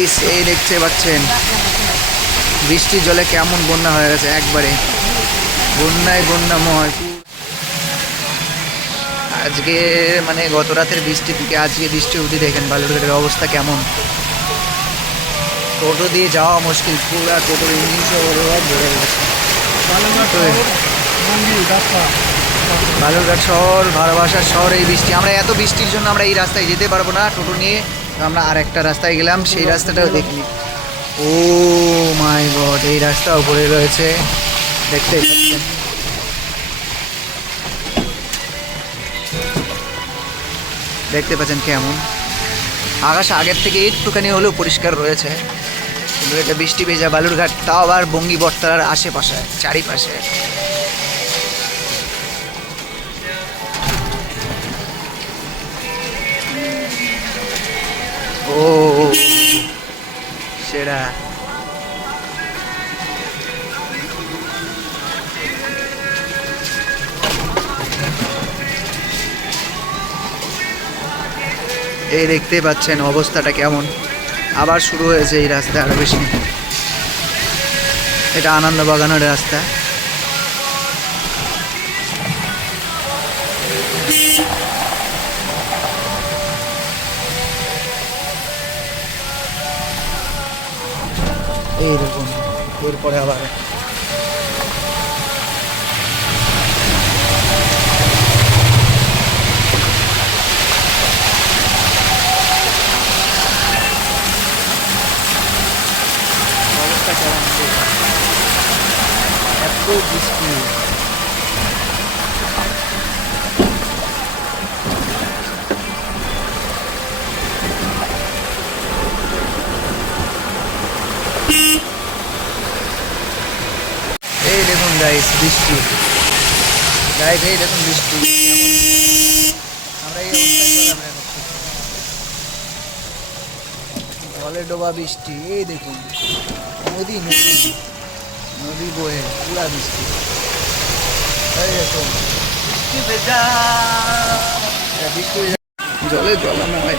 এই দেখতে পাচ্ছেন বৃষ্টির জলে কেমন বন্যা হয়ে গেছে, একবারে বন্যাময়। আজকে মানে গত রাতের বৃষ্টি থেকে আজকে বৃষ্টি অবধি দেখেন বালুরঘাটের অবস্থা কেমন। টোটো দিয়ে যাওয়া মুশকিল, পুরা টোটোর ইঞ্জিন সহ ধরে গেছে। বালুরঘাট শহর, ভালোবাসার শহর। এই বৃষ্টি, আমরা এত বৃষ্টির জন্য আমরা এই রাস্তায় যেতে পারবো না টোটো নিয়ে। আমরা আর একটা রাস্তায় গেলাম, সেই রাস্তাটাও দেখিনি। ও মাই গড, এই রাস্তা উপরে রয়েছে, দেখতে পাচ্ছেন। দেখতে পাচ্ছেন কেমন আকাশ আগের থেকে একটুখানি হলেও পরিষ্কার রয়েছে, কিন্তু এটা বৃষ্টি ভেজা বালুরঘাট, তাও আবার বঙ্গী বটতলার আশেপাশে চারিপাশে। ও সেরা। এই দেখতে পাচ্ছেন অবস্থাটা কেমন। আবার শুরু হয়েছে এই রাস্তা আরো বেশি। এটা আনন্দবাগানের রাস্তা। এই দেখুন, এরপরে আবার অবস্থা কেমন, এত বৃষ্টি। এই দেখুন গাইস বৃষ্টি, গাইস এই দেখুন বৃষ্টি। আমরা এই অবস্থায় চলাফেরা করছি, জলে ডোবা বৃষ্টি। এই দেখুন নদী নদী নদী বয়ে পুরা বৃষ্টি। এই দেখুন বৃষ্টি ভেজা, বৃষ্টি জলে জলাময়।